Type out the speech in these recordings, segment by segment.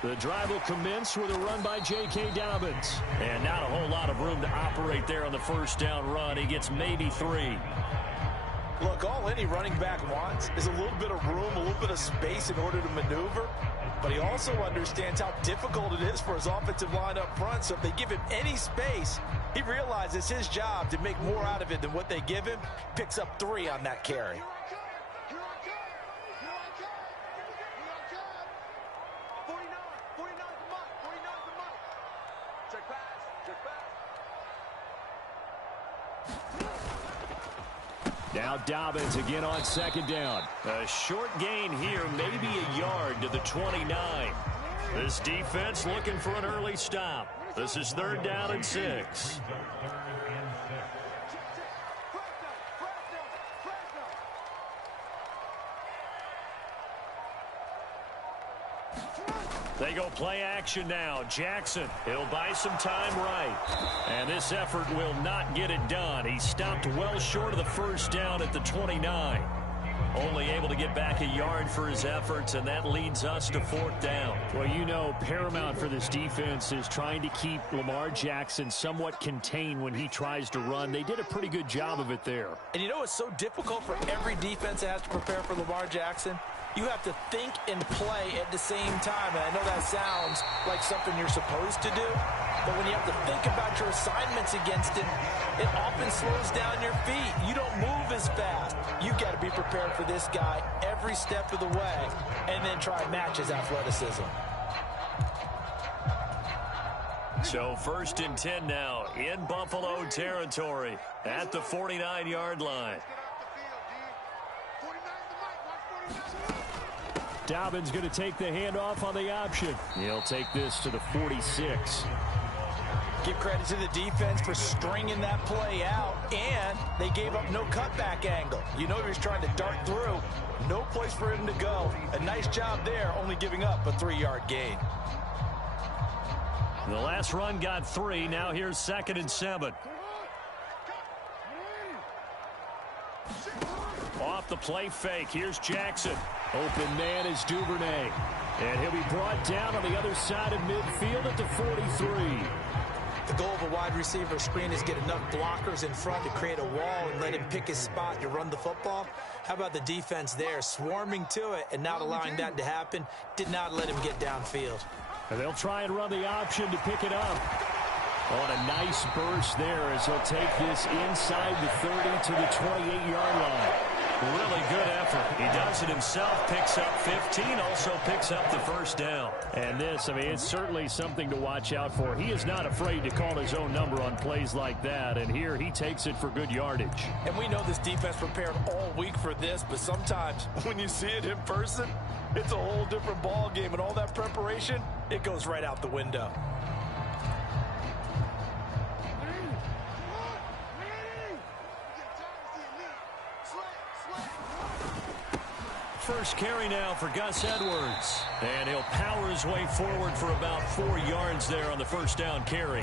The drive will commence with a run by J.K. Dobbins. And not a whole lot of room to operate there on the first down run. He gets maybe 3. Look, all any running back wants is a little bit of room, a little bit of space in order to maneuver. But he also understands how difficult it is for his offensive line up front. So if they give him any space, he realizes his job to make more out of it than what they give him. Picks up 3 on that carry. Now Dobbins again on second down. A short gain here, maybe a yard to the 29. This defense looking for an early stop. This is 3rd down and 6. They go play action now. Jackson, he'll buy some time right. And this effort will not get it done. He stopped well short of the first down at the 29. Only able to get back a yard for his efforts, and that leads us to 4th down. Well, you know, paramount for this defense is trying to keep Lamar Jackson somewhat contained when he tries to run. They did a pretty good job of it there. And you know it's so difficult for every defense that has to prepare for Lamar Jackson? You have to think and play at the same time. And I know that sounds like something you're supposed to do, but when you have to think about your assignments against him, it often slows down your feet. You don't move as fast. You've got to be prepared for this guy every step of the way and then try and match his athleticism. So 1st and 10 now in Buffalo territory at the 49-yard line. Dobbins going to take the handoff on the option. He'll take this to the 46. Give credit to the defense for stringing that play out, and they gave up no cutback angle. You know he was trying to dart through. No place for him to go. A nice job there, only giving up a 3-yard gain. The last run got 3. Now here's 2nd and 7. Off the play fake. Here's Jackson. Open man is Duvernay. And he'll be brought down on the other side of midfield at the 43. The goal of a wide receiver screen is get enough blockers in front to create a wall and let him pick his spot to run the football. How about the defense there, swarming to it and not allowing that to happen? Did not let him get downfield. And they'll try and run the option to pick it up. On a nice burst there as he'll take this inside the 30 to the 28-yard line. Really good effort. He does it himself, picks up 15, also picks up the first down. And this, I mean, it's certainly something to watch out for. He is not afraid to call his own number on plays like that, and here he takes it for good yardage. And we know this defense prepared all week for this, but sometimes when you see it in person, it's a whole different ball game, and all that preparation, it goes right out the window. First carry now for Gus Edwards. And he'll power his way forward for about 4 yards there on the first down carry.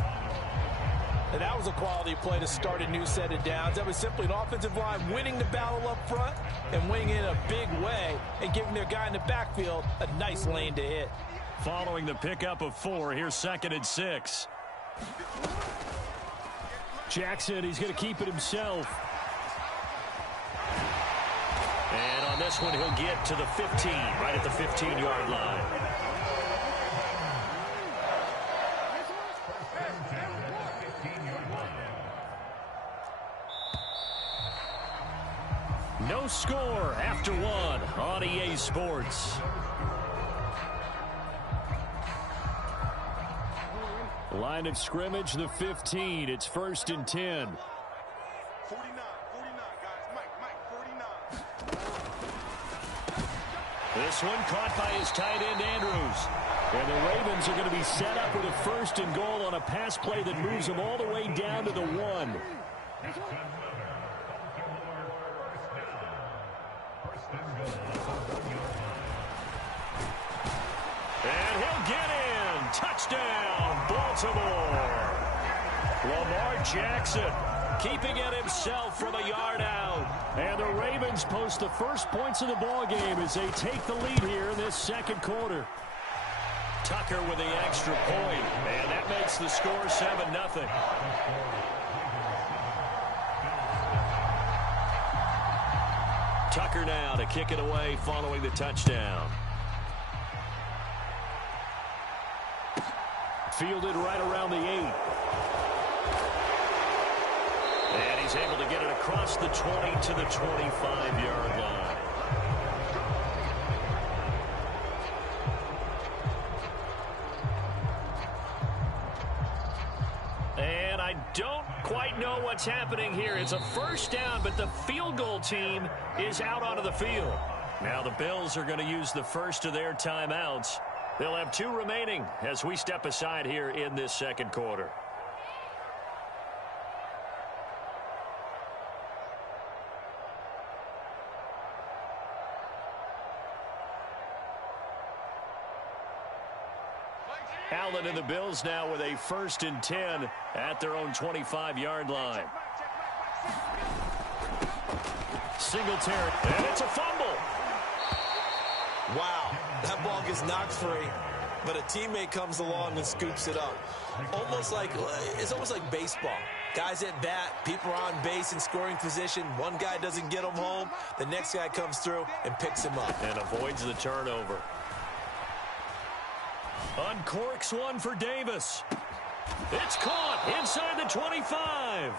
And that was a quality play to start a new set of downs. That was simply an offensive line winning the battle up front and winning it in a big way and giving their guy in the backfield a nice lane to hit. Following the pickup of 4, here's 2nd and 6. Jackson, he's going to keep it himself. And on this one, he'll get to the 15, right at the 15-yard line. No score after 1 on EA Sports. Line of scrimmage, the 15. It's 1st and 10. 49, guys. Mike, 49. This one caught by his tight end, Andrews. And the Ravens are going to be set up with a 1st and goal on a pass play that moves them all the way down to the 1. And he'll get in. Touchdown, Baltimore. Lamar Jackson keeping it himself from a yard out. And the Ravens post the first points of the ball game as they take the lead here in this second quarter. Tucker with the extra point, and that makes the score 7-0. Tucker now to kick it away following the touchdown. Fielded right around the 8. And he's able to get it across the 20 to the 25-yard line. And I don't quite know what's happening here. It's a first down, but the field goal team is out onto the field. Now the Bills are going to use the first of their timeouts. They'll have 2 remaining as we step aside here in this second quarter. Allen and the Bills now with a 1st and 10 at their own 25-yard line. Singletary, and it's a fumble. Wow, that ball gets knocked free, but a teammate comes along and scoops it up. It's almost like baseball. Guys at bat, people are on base in scoring position. One guy doesn't get him home. The next guy comes through and picks him up. And avoids the turnover. Uncorks one for Davis. It's caught inside the 25.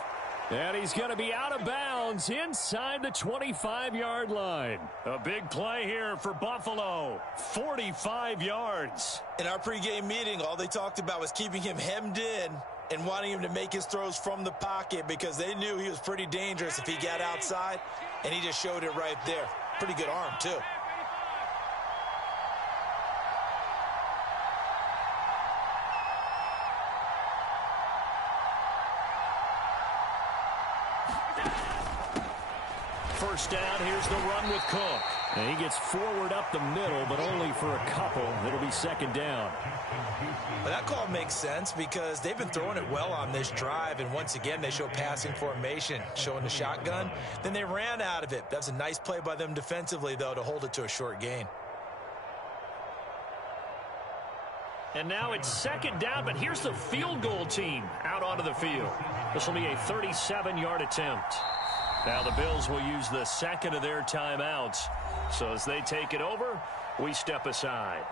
And he's going to be out of bounds inside the 25-yard line. A big play here for Buffalo. 45 yards. In our pregame meeting, all they talked about was keeping him hemmed in and wanting him to make his throws from the pocket because they knew he was pretty dangerous if he got outside, and he just showed it right there. Pretty good arm, too. First down, here's the run with Cook. And he gets forward up the middle, but only for a couple. It'll be 2nd down. But that call makes sense because they've been throwing it well on this drive, and once again they show passing formation, showing the shotgun. Then they ran out of it. That's a nice play by them defensively, though, to hold it to a short gain. And now it's 2nd down, but here's the field goal team out onto the field. This will be a 37-yard attempt. Now the Bills will use the 2nd of their timeouts. So as they take it over, we step aside.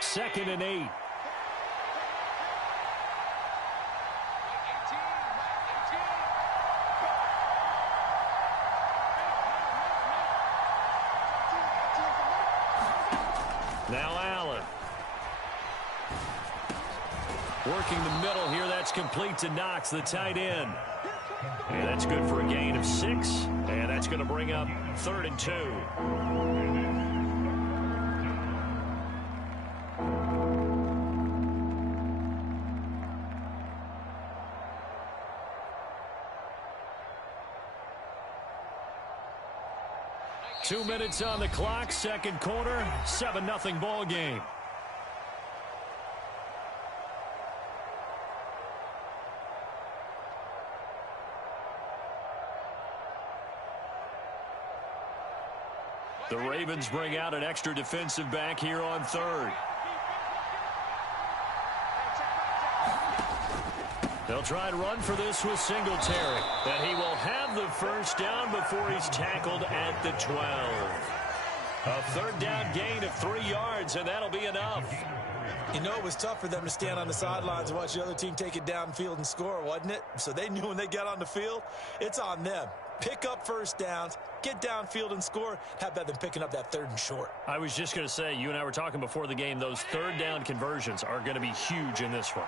Second and 8. Now Allen. Working the middle here. That's complete to Knox, the tight end. And that's good for a gain of 6. And that's going to bring up 3rd and 2. Two minutes on the clock, second quarter, 7-0 ball game. The Ravens bring out an extra defensive back here on 3rd. They'll try and run for this with Singletary. And he will have the first down before he's tackled at the 12. A 3rd down gain of 3 yards, and that'll be enough. You know, it was tough for them to stand on the sidelines and watch the other team take it downfield and score, wasn't it? So they knew when they got on the field, it's on them. Pick up first downs, get downfield and score. How about them picking up that 3rd and short? I was just going to say, you and I were talking before the game, those 3rd down conversions are going to be huge in this one.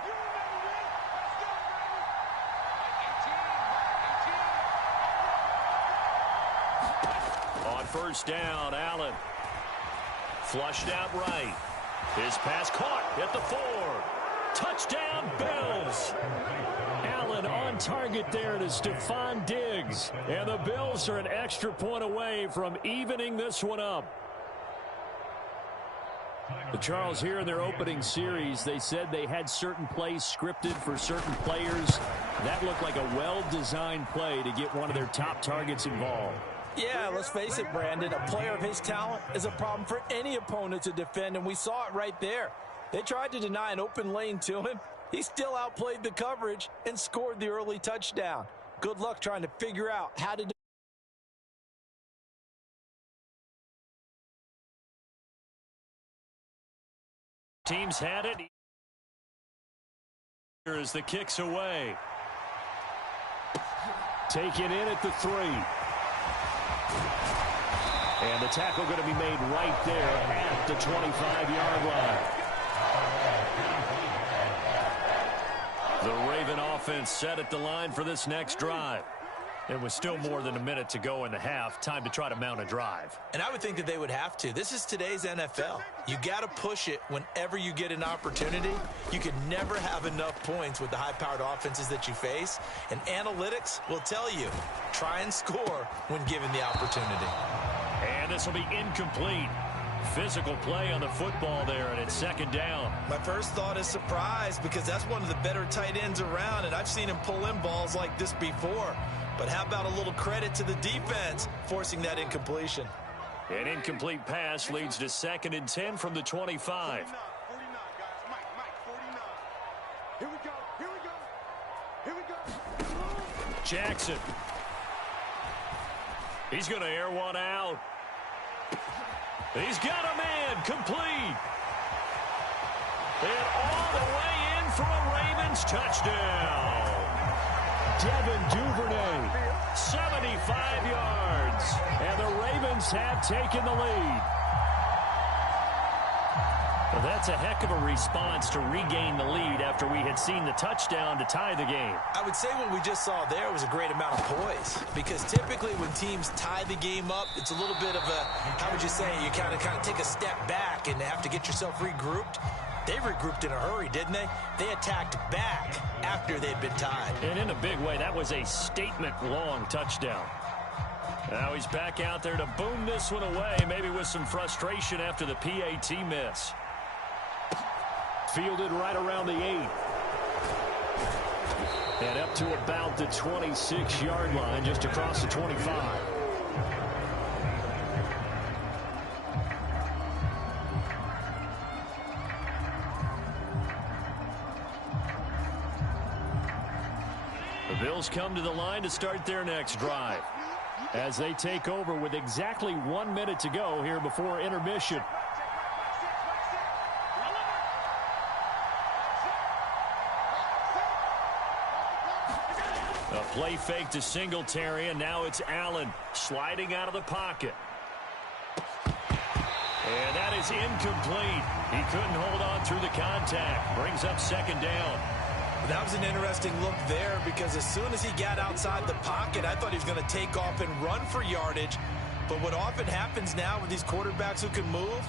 First down, Allen. Flushed out right. His pass caught at the 4. Touchdown, Bills. Allen on target there to Stephon Diggs. And the Bills are an extra point away from evening this one up. But Charles, here in their opening series, they said they had certain plays scripted for certain players. That looked like a well-designed play to get one of their top targets involved. Yeah, let's face it, Brandon. A player of his talent is a problem for any opponent to defend, and we saw it right there. They tried to deny an open lane to him. He still outplayed the coverage and scored the early touchdown. Good luck trying to figure out how to do. Teams had it. Here's the kicks away. Taken in at the 3. And the tackle going to be made right there at the 25-yard line. The Raven offense set at the line for this next drive. It was still more than a minute to go in the half. Time to try to mount a drive. And I would think that they would have to. This is today's NFL. You got to push it whenever you get an opportunity. You can never have enough points with the high-powered offenses that you face. And analytics will tell you, try and score when given the opportunity. And this will be incomplete. Physical play on the football there, and it's second down. My first thought is surprise, because that's one of the better tight ends around, and I've seen him pull in balls like this before. But how about a little credit to the defense forcing that incompletion? An incomplete pass leads to 2nd and 10 from the 25. 49, guys. Mike, 49. Here we go. Here we go. Here we go. Jackson. He's going to air one out. He's got a man complete. And all the way in for a Ravens touchdown. Devin Duvernay, 75 yards. And the Ravens have taken the lead. Well, that's a heck of a response to regain the lead after we had seen the touchdown to tie the game. I would say what we just saw there was a great amount of poise, because typically when teams tie the game up, it's a little bit of a, how would you say, you kind of take a step back and have to get yourself regrouped. They regrouped in a hurry, didn't they? They attacked back after they'd been tied. And in a big way, that was a statement-long touchdown. Now he's back out there to boom this one away, maybe with some frustration after the PAT miss. fielded right around the 8. And up to about the 26-yard line, just across the 25. The Bills come to the line to start their next drive as they take over with exactly 1 minute to go here before intermission. A play fake to Singletary, and now it's Allen sliding out of the pocket. And that is incomplete. He couldn't hold on through the contact. Brings up second down. That was an interesting look there, because as soon as he got outside the pocket, I thought he was going to take off and run for yardage. But what often happens now with these quarterbacks who can move,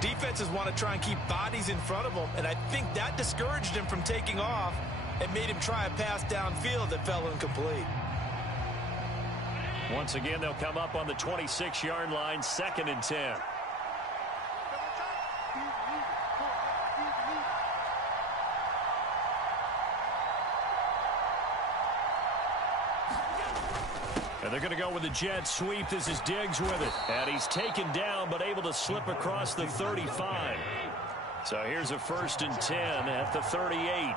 defenses want to try and keep bodies in front of them, and I think that discouraged him from taking off and made him try a pass downfield that fell incomplete. Once again, they'll come up on the 26-yard line, 2nd and 10. And they're going to go with a jet sweep. This is Diggs with it. And he's taken down, but able to slip across the 35. So here's a 1st and 10 at the 38.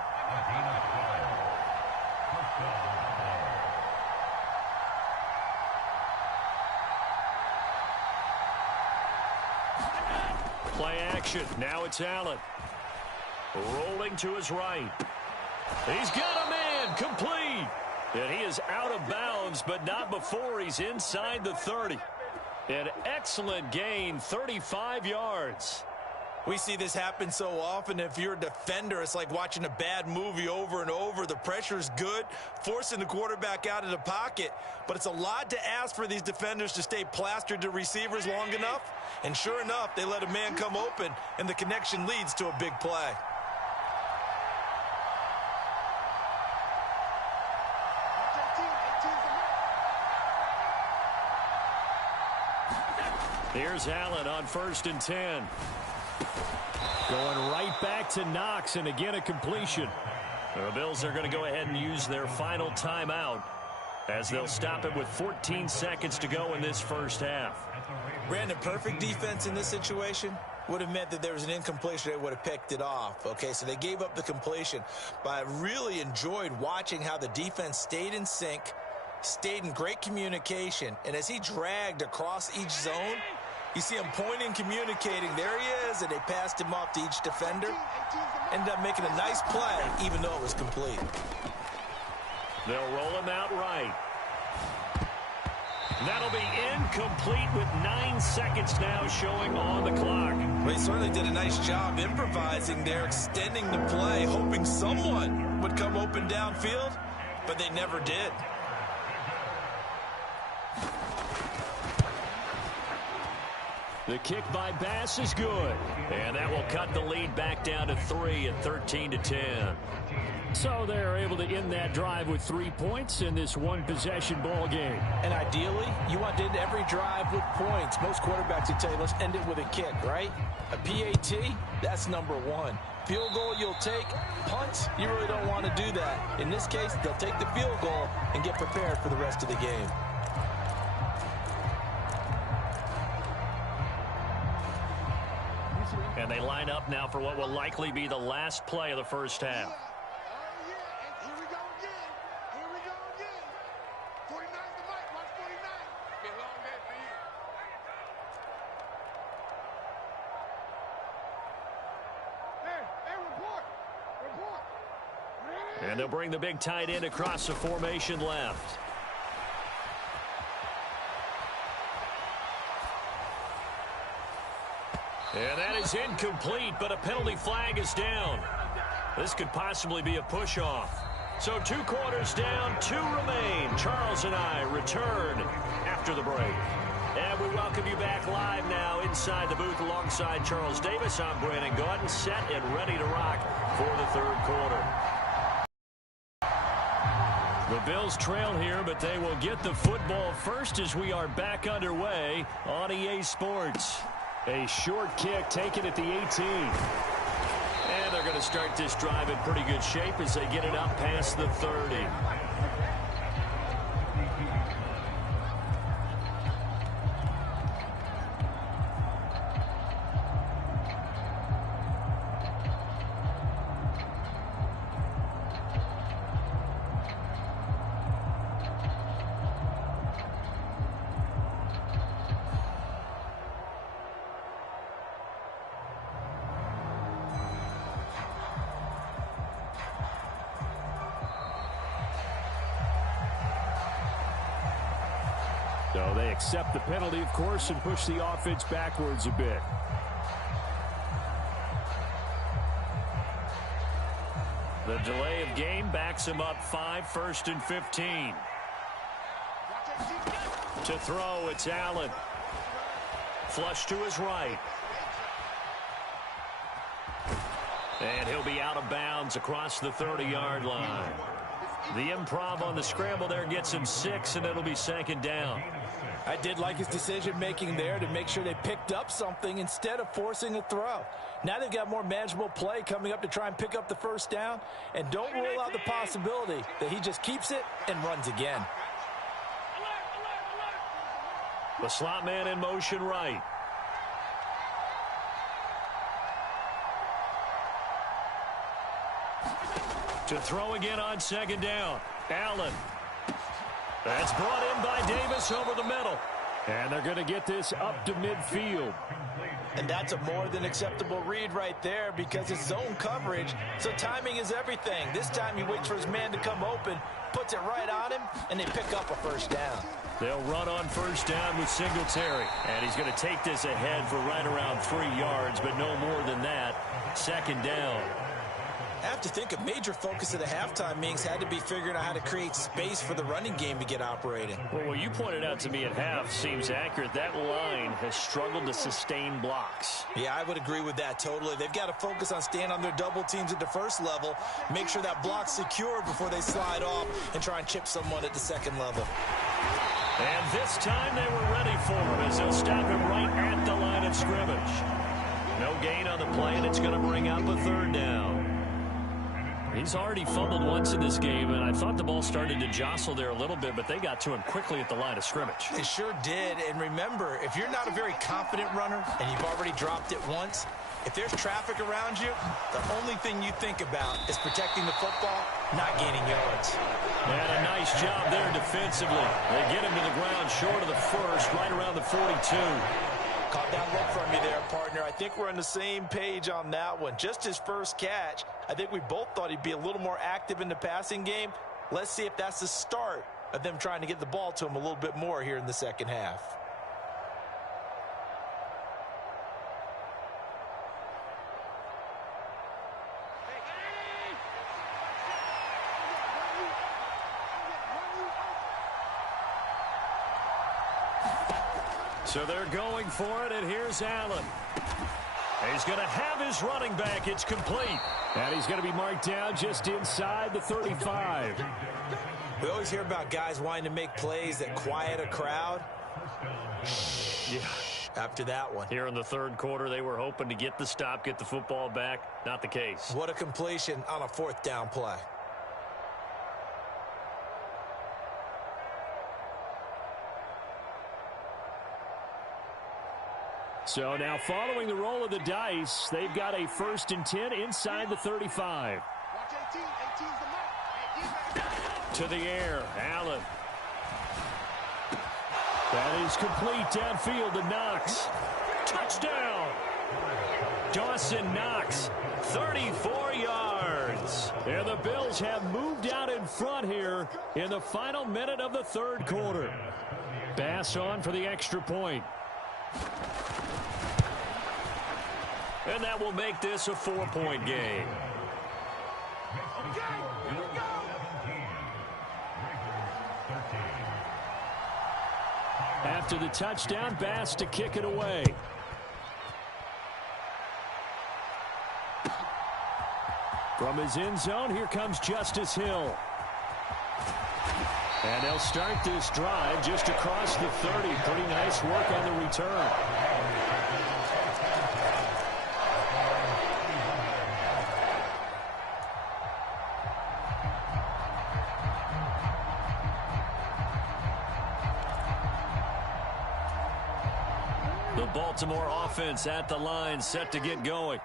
Play action. Now it's Allen. Rolling to his right. He's got a man complete. And he is out of bounds, but not before he's inside the 30. An excellent gain, 35 yards. We see this happen so often. If you're a defender, it's like watching a bad movie over and over. The pressure's good, forcing the quarterback out of the pocket. But it's a lot to ask for these defenders to stay plastered to receivers long enough. And sure enough, they let a man come open, and the connection leads to a big play. Here's Allen on 1st and 10. Going right back to Knox, and again a completion. The Bills are going to go ahead and use their final timeout as they'll stop it with 14 seconds to go in this first half. Brandon, perfect defense in this situation would have meant that there was an incompletion that would have picked it off. Okay, so they gave up the completion, but I really enjoyed watching how the defense stayed in sync, stayed in great communication, and as he dragged across each zone, you see him pointing, communicating. There he is, and they passed him off to each defender. Ended up making a nice play, even though it was complete. They'll roll him out right. That'll be incomplete with 9 seconds now showing on the clock. Well, he certainly did a nice job improvising there, extending the play, hoping someone would come open downfield, but they never did. The kick by Bass is good. And that will cut the lead back down to 3 at 13-10. So they're able to end that drive with 3 points in this one-possession ball game. And ideally, you want to end every drive with points. Most quarterbacks would tell you, let's end it with a kick, right? A PAT, that's number 1. Field goal you'll take. Punts, you really don't want to do that. In this case, they'll take the field goal and get prepared for the rest of the game. And they line up now for what will likely be the last play of the first half. Here we go again. Here we go again. 49's the mic. Watch 49. Been a long day for you. Hey, report. Report. And they'll bring the big tight end across the formation left. And that is incomplete, but a penalty flag is down. This could possibly be a push-off. So 2 quarters down, 2 remain. Charles and I return after the break. And we welcome you back live now inside the booth alongside Charles Davis. I'm Brandon Gaudin, set and ready to rock for the 3rd quarter. The Bills trail here, but they will get the football first as we are back underway on EA Sports. A short kick taken at the 18. And they're going to start this drive in pretty good shape as they get it up past the 30. So they accept the penalty, of course, and push the offense backwards a bit. The delay of game backs him up 5, 1st and 15. To throw, it's Allen. Flush to his right. And he'll be out of bounds across the 30-yard line. The improv on the scramble there gets him 6, and it'll be 2nd down. I did like his decision-making there to make sure they picked up something instead of forcing a throw. Now they've got more manageable play coming up to try and pick up the 1st down, and don't rule out the possibility that he just keeps it and runs again. The slot man in motion right. To throw again on 2nd down. Allen. That's brought in by Davis over the middle. And they're going to get this up to midfield. And that's a more than acceptable read right there because it's zone coverage, so timing is everything. This time he waits for his man to come open, puts it right on him, and they pick up a 1st down. They'll run on 1st down with Singletary. And he's going to take this ahead for right around 3 yards, but no more than that. 2nd down. I have to think a major focus of the halftime meetings had to be figuring out how to create space for the running game to get operating. Well, what you pointed out to me at half seems accurate. That line has struggled to sustain blocks. Yeah, I would agree with that totally. They've got to focus on staying on their double teams at the 1st level, make sure that block's secure before they slide off and try and chip someone at the 2nd level. And this time they were ready for him as they'll stop him right at the line of scrimmage. No gain on the play, and it's going to bring up a third down. He's already fumbled once in this game, and I thought the ball started to jostle there a little bit, but they got to him quickly at the line of scrimmage. They sure did. And remember, if you're not a very confident runner and you've already dropped it once, if there's traffic around you, the only thing you think about is protecting the football, not gaining yards. And a nice job there defensively. They get him to the ground short of the first, right around the 42. Caught that look from you there, partner. I think we're on the same page on that one. Just his first catch, I think we both thought he'd be a little more active in the passing game. Let's see if that's the start of them trying to get the ball to him a little bit more here in the second half. So they're going for it, and here's Allen. He's going to have his running back. It's complete. And he's going to be marked down just inside the 35. We always hear about guys wanting to make plays that quiet a crowd. Yeah. After that one. Here in the third quarter, they were hoping to get the stop, get the football back. Not the case. What a completion on a fourth down play. So now following the roll of the dice, they've got a 1st and 10 inside the 35. Watch 18. 18's the mark. To the air, Allen. That is complete downfield to Knox. Touchdown! Dawson Knox, 34 yards. And the Bills have moved out in front here in the final minute of the third quarter. Bass on for the extra point. And that will make this a 4-point game. After the touchdown, Bass to kick it away. From his end zone, here comes Justice Hill. And they'll start this drive just across the 30. Pretty nice work on the return. The Baltimore offense at the line, set to get going.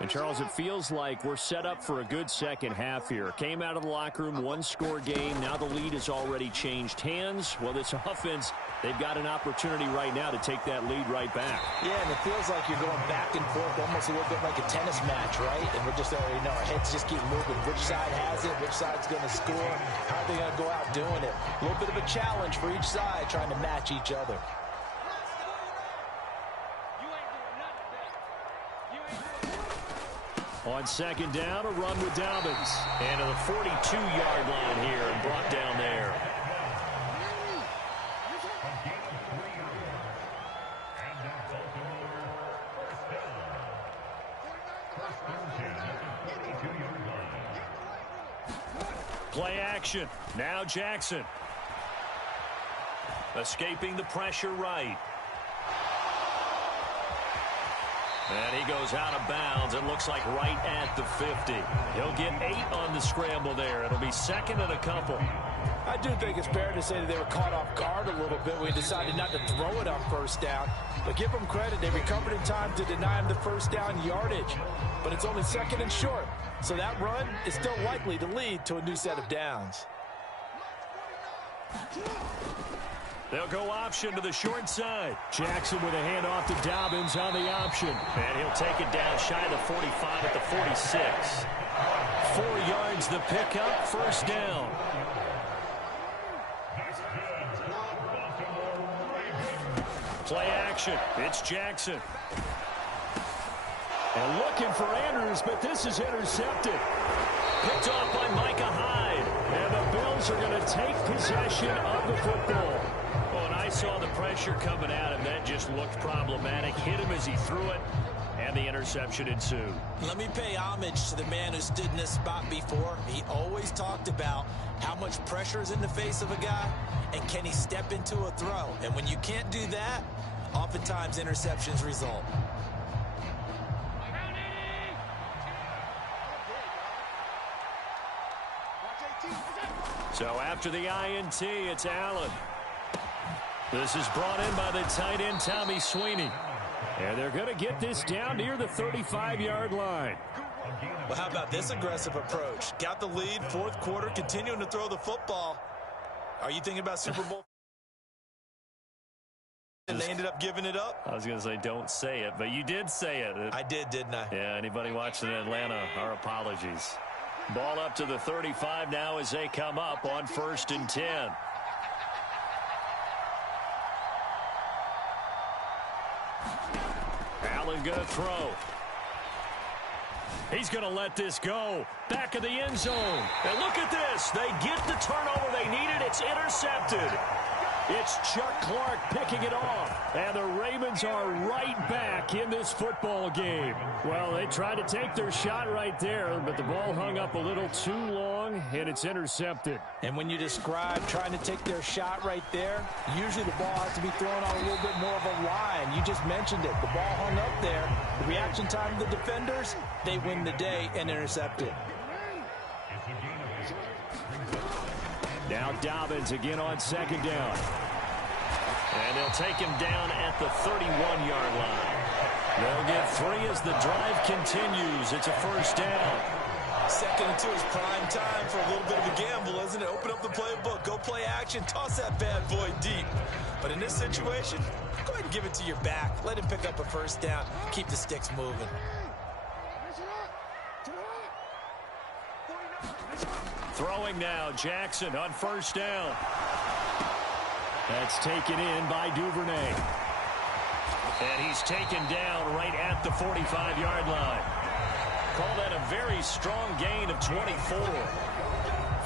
And, Charles, it feels like we're set up for a good second half here. Came out of the locker room, one-score game. Now the lead has already changed hands. Well, this offense, they've got an opportunity right now to take that lead right back. Yeah, and it feels like you're going back and forth almost a little bit like a tennis match, right? And we're just already know our heads just keep moving. Which side has it? Which side's going to score? How are they going to go out doing it? A little bit of a challenge for each side trying to match each other. On second down, a run with Dobbins. And to the 42-yard line here and brought down there. Play action. Now Jackson. Escaping the pressure right. And he goes out of bounds. It looks like right at the 50. He'll get 8 on the scramble there. It'll be second and a couple. I do think it's fair to say that they were caught off guard a little bit. We decided not to throw it on first down. But give them credit. They recovered in time to deny him the first down yardage. But it's only second and short. So that run is still likely to lead to a new set of downs. They'll go option to the short side. Jackson with a handoff to Dobbins on the option. And he'll take it down shy of the 45 at the 46. 4 yards the pickup, first down. Play action. It's Jackson. And looking for Andrews, but this is intercepted. Picked off by Micah Hyde. And the Bills are going to take possession of the football. Oh, and I saw the pressure coming at him. That just looked problematic. Hit him as he threw it. And the interception ensued. Let me pay homage to the man who stood in this spot before. He always talked about how much pressure is in the face of a guy, and can he step into a throw. And when you can't do that, oftentimes interceptions result. So after the INT, it's Allen. This is brought in by the tight end, Tommy Sweeney. And they're going to get this down near the 35-yard line. Well, how about this aggressive approach? Got the lead, fourth quarter, continuing to throw the football. Are you thinking about Super Bowl? And they ended up giving it up? I was going to say don't say it, but you did say it. I did, didn't I? Yeah, anybody watching in Atlanta, our apologies. Ball up to the 35 now as they come up on 1st and 10. Allen going to throw. He's going to let this go. Back of the end zone. And look at this. They get the turnover they needed. It's intercepted. It's Chuck Clark picking it off. And the Ravens are right back in this football game. Well, they tried to take their shot right there, but the ball hung up a little too long, and it's intercepted. And when you describe trying to take their shot right there, usually the ball has to be thrown on a little bit more of a line. You just mentioned it. The ball hung up there. The reaction time of the defenders, they win the day and intercept it. Now Dobbins again on 2nd down. And they'll take him down at the 31-yard line. They'll get 3 as the drive continues. It's a 1st down. 2nd and 2 is prime time for a little bit of a gamble, isn't it? Open up the playbook, go play action, toss that bad boy deep. But in this situation, go ahead and give it to your back. Let him pick up a 1st down. Keep the sticks moving. Throwing now, Jackson on 1st down. That's taken in by Duvernay. And he's taken down right at the 45-yard line. Call that a very strong gain of 24.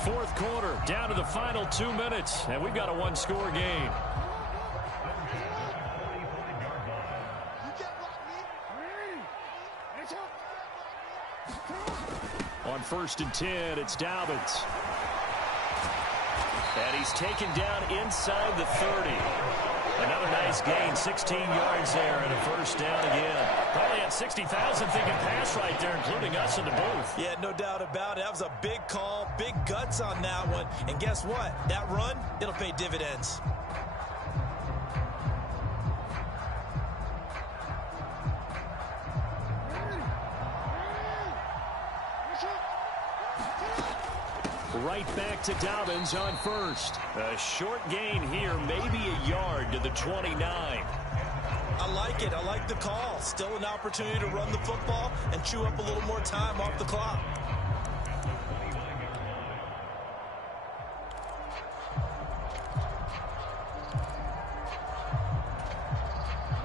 4th quarter, down to the final 2 minutes, and we've got a 1-score game. On 1st and 10, it's Dobbins. And he's taken down inside the 30. Another nice gain, 16 yards there, and a 1st down again. Probably had 60,000 thinking pass right there, including us in the booth. Yeah, no doubt about it. That was a big call, big guts on that one. And guess what? That run, it'll pay dividends. Right back to Dobbins on 1st. A short gain here, maybe a yard to the 29. I like it. I like the call. Still an opportunity to run the football and chew up a little more time off the clock.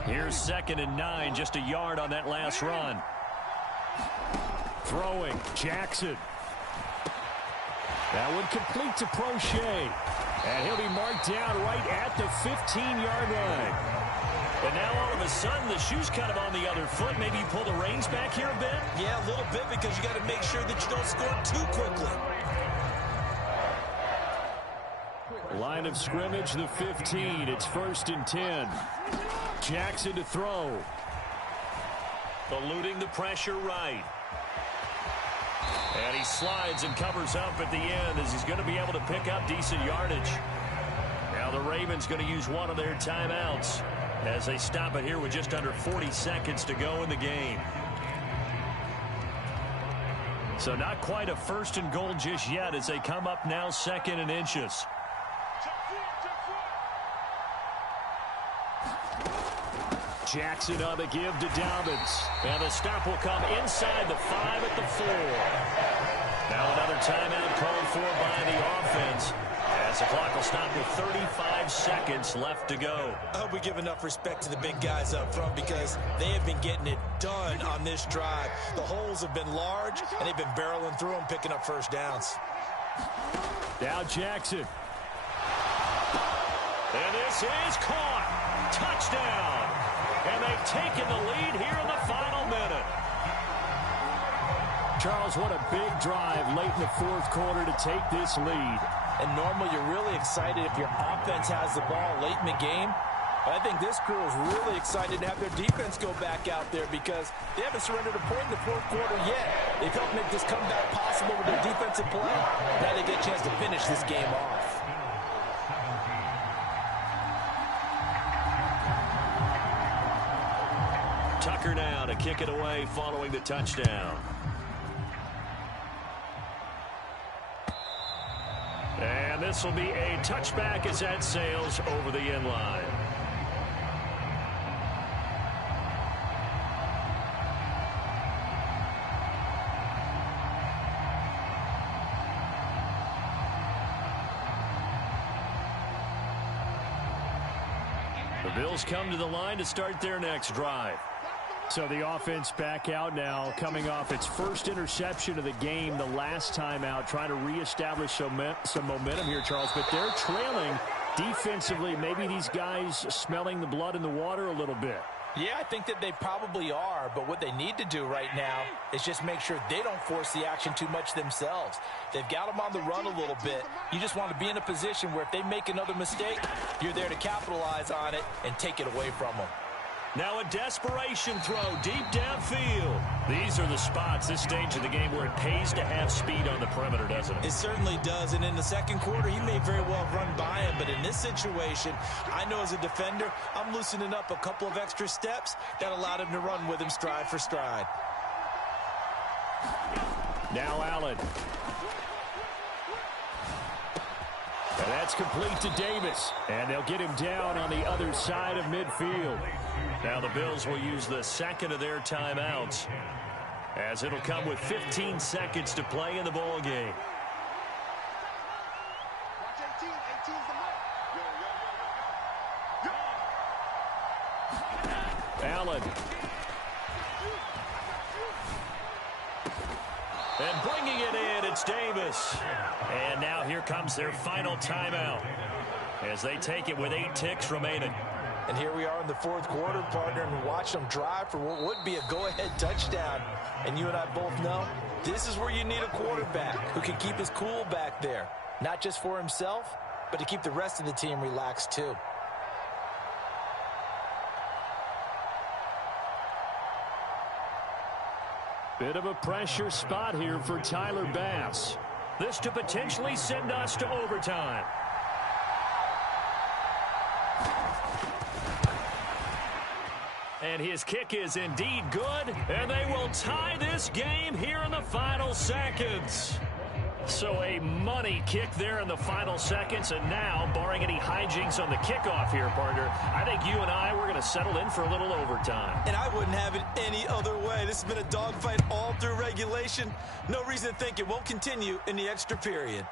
Here's 2nd and 9, just a yard on that last run. Throwing, Jackson. That would complete to Prochet. And he'll be marked down right at the 15-yard line. And now all of a sudden the shoe's kind of on the other foot. Maybe you pull the reins back here a bit? Yeah, a little bit, because you got to make sure that you don't score too quickly. Line of scrimmage, the 15. It's 1st and 10. Jackson to throw. Eluding the pressure right. And he slides and covers up at the end as he's going to be able to pick up decent yardage. Now the Ravens going to use one of their timeouts as they stop it here with just under 40 seconds to go in the game. So not quite a 1st and goal just yet as they come up now 2nd and inches. Jackson on the give to Dobbins. And the stop will come inside the 5 at the 4. Now another timeout called for by the offense, as the clock will stop with 35 seconds left to go. I hope we give enough respect to the big guys up front, because they have been getting it done on this drive. The holes have been large, and they've been barreling through them, picking up 1st downs. Now Jackson. And this is caught. Touchdown. And they've taken the lead here in the final minute. Charles, what a big drive late in the fourth quarter to take this lead. And normally you're really excited if your offense has the ball late in the game. But I think this crew is really excited to have their defense go back out there because they haven't surrendered a point in the fourth quarter yet. They've helped make this comeback possible with their defensive play. Now they get a chance to finish this game off. Tucker now to kick it away following the touchdown. And this will be a touchback as that sails over the end line. The Bills come to the line to start their next drive. So the offense back out now, coming off its first interception of the game the last time out, trying to reestablish some momentum here, Charles. But they're trailing defensively. Maybe these guys smelling the blood in the water a little bit. Yeah, I think that they probably are, but what they need to do right now is just make sure they don't force the action too much themselves. They've got them on the run a little bit. You just want to be in a position where if they make another mistake, you're there to capitalize on it and take it away from them. Now a desperation throw deep downfield. These are the spots, this stage of the game, where it pays to have speed on the perimeter, doesn't it? It certainly does, and in the second quarter, he may very well have run by him, but in this situation, I know as a defender, I'm loosening up a couple of extra steps that allowed him to run with him stride for stride. Now Allen. And that's complete to Davis. And they'll get him down on the other side of midfield. Now the Bills will use the second of their timeouts, as it'll come with 15 seconds to play in the ball game. Allen. And bringing it in, it's Davis. And now here comes their final timeout, as they take it with 8 ticks remaining. And here we are in the fourth quarter, partner, and watch them drive for what would be a go-ahead touchdown. And you and I both know this is where you need a quarterback who can keep his cool back there, not just for himself, but to keep the rest of the team relaxed too. Bit of a pressure spot here for Tyler Bass. This to potentially send us to overtime. And his kick is indeed good, and they will tie this game here in the final seconds. So a money kick there in the final seconds, and now, barring any hijinks on the kickoff here, partner, I think you and I, we're going to settle in for a little overtime. And I wouldn't have it any other way. This has been a dogfight all through regulation. No reason to think it won't continue in the extra period.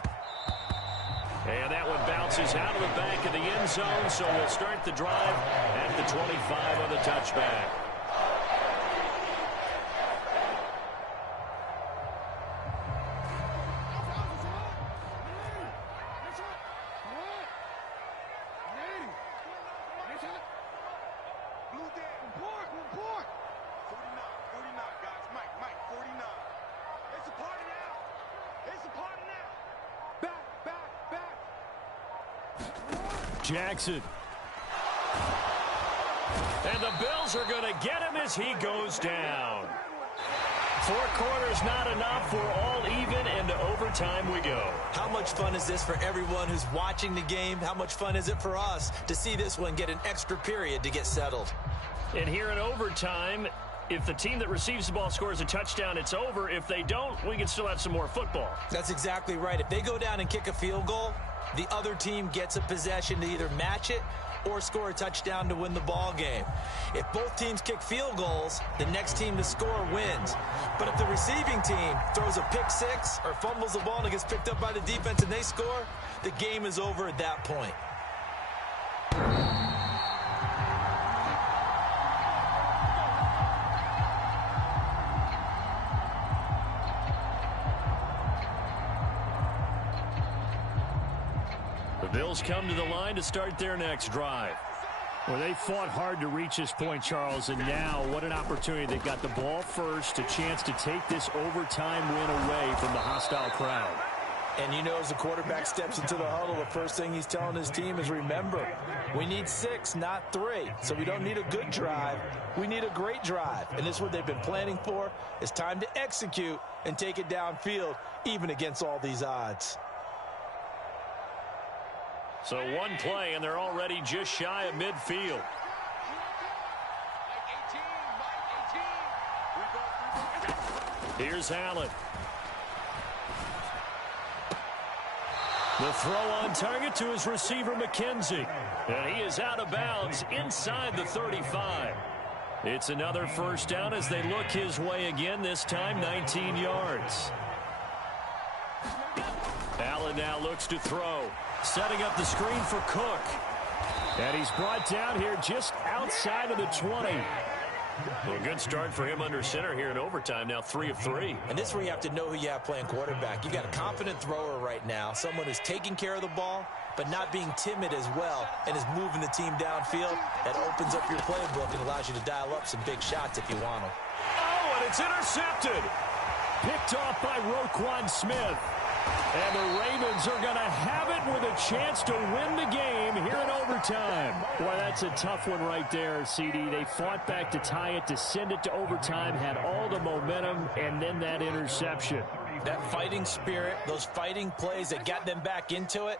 And that one bounces out of the back of the end zone, so we'll start the drive at the 25 on the touchback. Jackson. And the Bills are going to get him as he goes down. 4 quarters not enough. We're all even, and to overtime we go. How much fun is this for everyone who's watching the game? How much fun is it for us to see this one get an extra period to get settled? And here in overtime, if the team that receives the ball scores a touchdown, it's over. If they don't, we can still have some more football. That's exactly right. If they go down and kick a field goal, the other team gets a possession to either match it or score a touchdown to win the ball game. If both teams kick field goals, the next team to score wins. But if the receiving team throws a pick six or fumbles the ball and it gets picked up by the defense and they score, the game is over at that point. The Bills come to the line to start their next drive. Well, they fought hard to reach this point, Charles, and now what an opportunity. They've got the ball first, a chance to take this overtime win away from the hostile crowd. And you know, as the quarterback steps into the huddle, the first thing he's telling his team is, remember, we need 6, not 3. So we don't need a good drive. We need a great drive. And this is what they've been planning for. It's time to execute and take it downfield, even against all these odds. So one play, and they're already just shy of midfield. Here's Allen. The throw on target to his receiver, McKenzie. And he is out of bounds inside the 35. It's another first down as they look his way again, this time 19 yards. Allen now looks to throw. Setting up the screen for Cook. And he's brought down here just outside of the 20. Well, a good start for him under center here in overtime. Now 3 of 3. And this is where you have to know who you have playing quarterback. You got a confident thrower right now, someone who's taking care of the ball, but not being timid as well, and is moving the team downfield. That opens up your playbook and allows you to dial up some big shots if you want them. Oh, and it's intercepted. Picked off by Roquan Smith. And the Ravens are going to have it with a chance to win the game here in overtime. Boy, that's a tough one right there, CD. They fought back to tie it, to send it to overtime, had all the momentum, and then that interception. That fighting spirit, those fighting plays that got them back into it,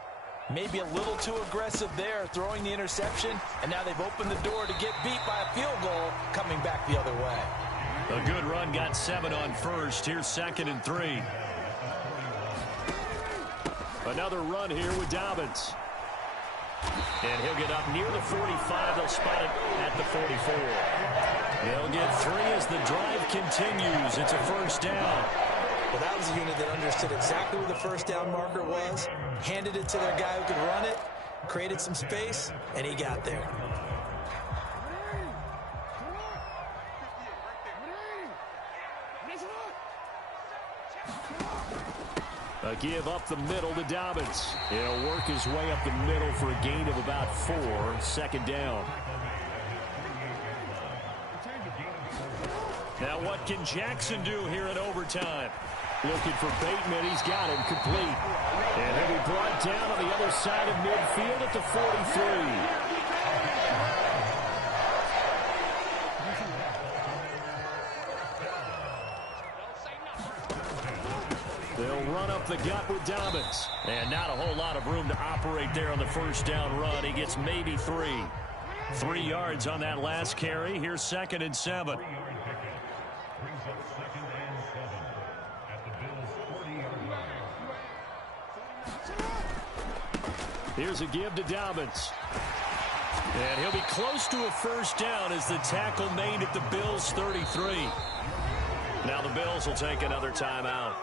maybe a little too aggressive there, throwing the interception, and now they've opened the door to get beat by a field goal coming back the other way. A good run, got 7 on first. Here's 2nd and 3. Another run here with Dobbins. And he'll get up near the 45. They'll spot it at the 44. They'll get 3 as the drive continues. It's a first down. Well, that was a unit that understood exactly where the first down marker was, handed it to their guy who could run it, created some space, and he got there. A give up the middle to Dobbins. He'll work his way up the middle for a gain of about 4. 2nd down. Now what can Jackson do here in overtime? Looking for Bateman. He's got him complete. And he'll be brought down on the other side of midfield at the 43. They'll run up the gut with Dobbins. And not a whole lot of room to operate there on the first down run. He gets maybe 3. 3 yards on that last carry. Here's 2nd and 7. Here's a give to Dobbins. And he'll be close to a first down as the tackle made at the Bills' 33. Now the Bills will take another timeout.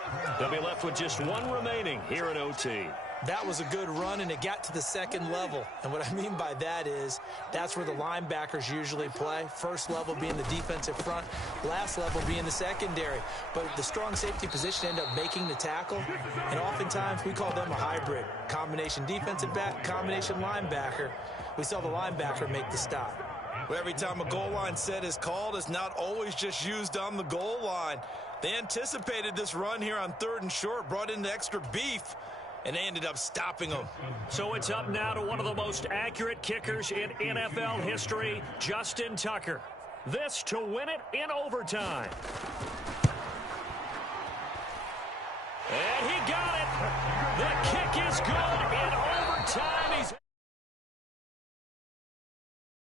They'll be left with just 1 remaining here at OT. That was a good run, and it got to the 2nd level. And what I mean by that is that's where the linebackers usually play. First level being the defensive front, last level being the secondary. But the strong safety position ended up making the tackle, and oftentimes we call them a hybrid. Combination defensive back, combination linebacker. We saw the linebacker make the stop. Well, every time a goal line set is called, it's not always just used on the goal line. They anticipated this run here on 3rd and short, brought in the extra beef, and they ended up stopping them. So it's up now to one of the most accurate kickers in NFL history, Justin Tucker. This to win it in overtime. And he got it. The kick is good in